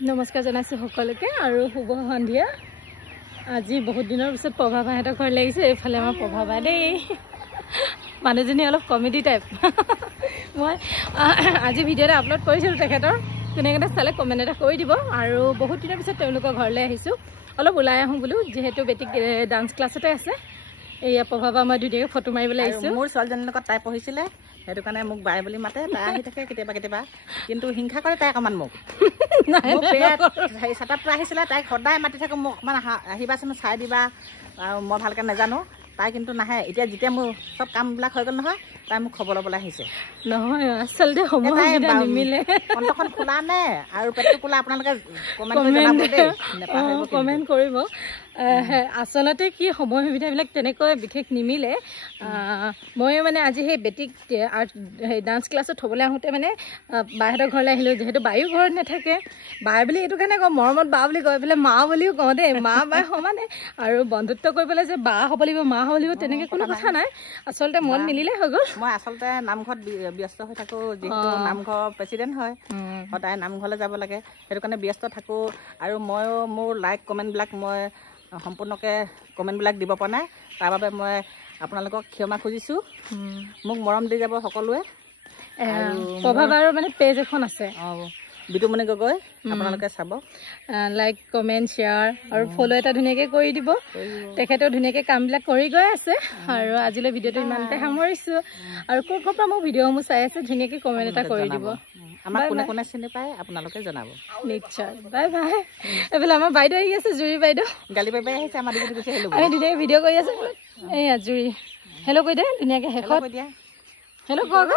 নমস্কাৰ জনাইছোঁ সকলোকে আৰু শুভ সন্ধিয়া। আজি বহুত দিনৰ পিছত প্ৰভা বাহঁতৰ ঘৰ লাগিছে। এইফালে আমাৰ প্ৰভা বা দেই, মানুহজনী অলপ কমেডি টাইপ। মই আজি ভিডিঅ' এটা আপলোড কৰিছিলোঁ তেখেতৰ, কোনে কোনে চালে কমেণ্ট এটা কৰি দিব। আৰু বহুত দিনৰ পিছত তেওঁলোকৰ ঘৰলৈ আহিছোঁ, অলপ ওলাই আহোঁ বোলো, যিহেতু বেটিক ডান্স ক্লাছতে আছে। এয়া প্ৰভা বা মই ধুনীয়াকৈ ফটো মাৰিবলৈ আহিছোঁ। মোৰ ছোৱালীজনীৰ লগত তাই পঢ়িছিলে, সেইটো কাৰণে মোক বাই বুলি মাতে। তাই আহি থাকে কেতিয়াবা কেতিয়াবা, কিন্তু হিংসা কৰে তাই অকণমান মোক। চেটাপটো আহিছিলে, তাইক সদায় মাতি থাকোঁ, মোক অকণমান আহিবাচোন চাই দিবা। আৰু মই ভালকৈ নাজানো, তাই কিন্তু নাহে। এতিয়া যেতিয়া মোৰ চব কামবিলাক হৈ গ'ল নহয়, তাই মোক খবৰ ল'বলৈ আহিছে। নহয় আচলতে সময় নিমিলে। কণ্ঠখন খোলা নে আৰু পেটটো খোলা, আপোনালোকে কমেণ্ট কৰিব। আচলতে কি সময় সুবিধাবিলাক তেনেকৈ বিশেষ নিমিলে। মই মানে আজি সেই বেটিক ডান্স ক্লাছত থ'বলৈ আহোঁতে মানে বাহঁতৰ ঘৰলৈ আহিলোঁ, যিহেতু বায়ো ঘৰত নাথাকে। বাই বুলি এইটো কাৰণে কওঁ, মৰমত বা বুলি কৈ পেলাই মা বুলিও কওঁ দেই, মা বাই সমানে। আৰু বন্ধুত্ব কৰি পেলাই যে বা হ'ব লাগিব মা হ'ব লাগিব তেনেকৈ কোনো কথা নাই। আচলতে মন মিলিলে হৈ গ'ল। মই আচলতে নামঘৰত ব্যস্ত হৈ থাকোঁ, যিহেতু নামঘৰৰ প্ৰেচিডেণ্ট হয়, সদায় নামঘৰলৈ যাব লাগে, সেইটো কাৰণে ব্যস্ত থাকোঁ। আৰু ময়ো মোৰ লাইক কমেণ্টবিলাক মই সম্পূৰ্ণকৈ কমেণ্টবিলাক দিব পৰা নাই, তাৰ বাবে মই আপোনালোকক ক্ষমা খুজিছোঁ। মোক মৰম দি যাব সকলোৱে। প্ৰভা বাৰ মানে পেজ এখন আছে, বিতুমণি গগৈ, আপোনালোকে চাব, লাইক কমেণ্ট শ্বেয়াৰ আৰু ফ'ল' এটা ধুনীয়াকৈ কৰি দিব। তেখেতেও ধুনীয়াকৈ কামবিলাক কৰি গৈ আছে। আৰু আজিলৈ ভিডিঅ'টো ইমানতে সামৰিছোঁ। আৰু ক'ৰ পৰা মোৰ ভিডিঅ'সমূহ চাই আছে ধুনীয়াকৈ কমেণ্ট এটা কৰি দিব। আমাক কোনে কোনে চিনি পায় আপোনালোকে জনাব নিশ্চয়। Bye bye. এইফালে আমাৰ বাইদেউ আহি আছে, জুৰি বাইদেউ গালি পাই পাই আহিছে। আমাৰ দিদি গুচি আহিলোঁ, আমি ধুনীয়াকৈ ভিডিঅ' কৰি আছোঁ। এইয়া জুৰি হেল্ল' কৈ দে ধুনীয়াকৈ শেষত দিয়া, হেল্ল' কওক।